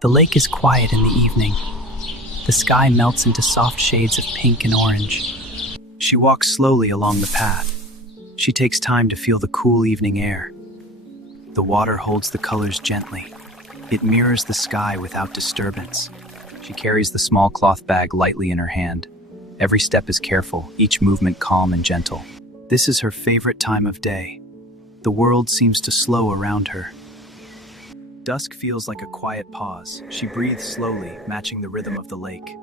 The lake is quiet in the evening. The sky melts into soft shades of pink and orange. She walks slowly along the path. She takes time to feel the cool evening air. The water holds the colors gently. It mirrors the sky without disturbance. She carries the small cloth bag lightly in her hand. Every step is careful, each movement calm and gentle. This is her favorite time of day. The world seems to slow around her. Dusk feels like a quiet pause. She breathes slowly, matching the rhythm of the lake.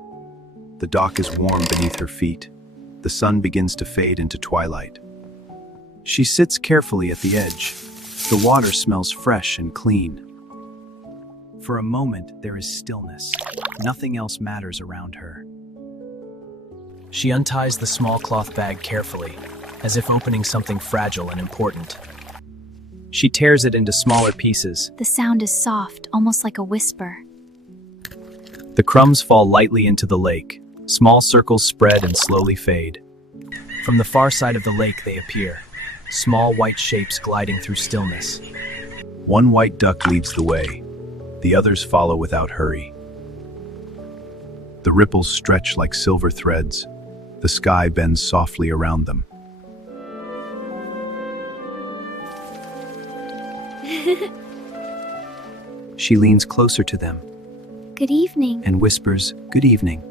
The dock is warm beneath her feet. The sun begins to fade into twilight. She sits carefully at the edge. The water smells fresh and clean. For a moment, there is stillness. Nothing else matters around her. She unties the small cloth bag carefully, as if opening something fragile and important. She tears it into smaller pieces. The sound is soft, almost like a whisper. The crumbs fall lightly into the lake. Small circles spread and slowly fade. From the far side of the lake they appear, small white shapes gliding through stillness. One white duck leads the way. The others follow without hurry. The ripples stretch like silver threads. The sky bends softly around them. She leans closer to them Good evening. and whispers, "Good evening."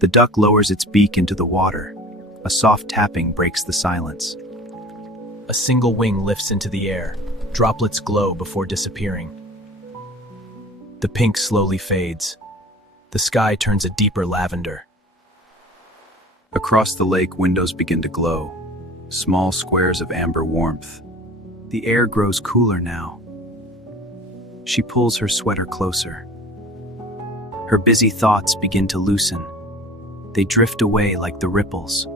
The duck lowers its beak into the water. A soft tapping breaks the silence. A single wing lifts into the air. Droplets glow before disappearing. The pink slowly fades. The sky turns a deeper lavender. Across the lake, windows begin to glow, small squares of amber warmth. The air grows cooler now. She pulls her sweater closer. Her busy thoughts begin to loosen. They drift away like the ripples.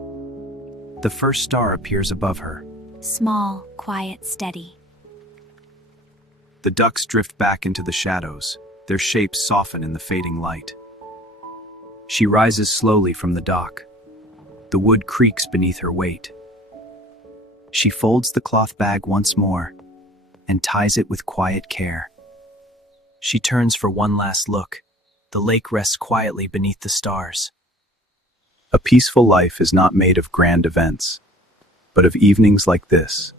The first star appears above her. Small, quiet, steady. The ducks drift back into the shadows, their shapes soften in the fading light. She rises slowly from the dock. The wood creaks beneath her weight. She folds the cloth bag once more and ties it with quiet care. She turns for one last look. The lake rests quietly beneath the stars. A peaceful life is not made of grand events, but of evenings like this,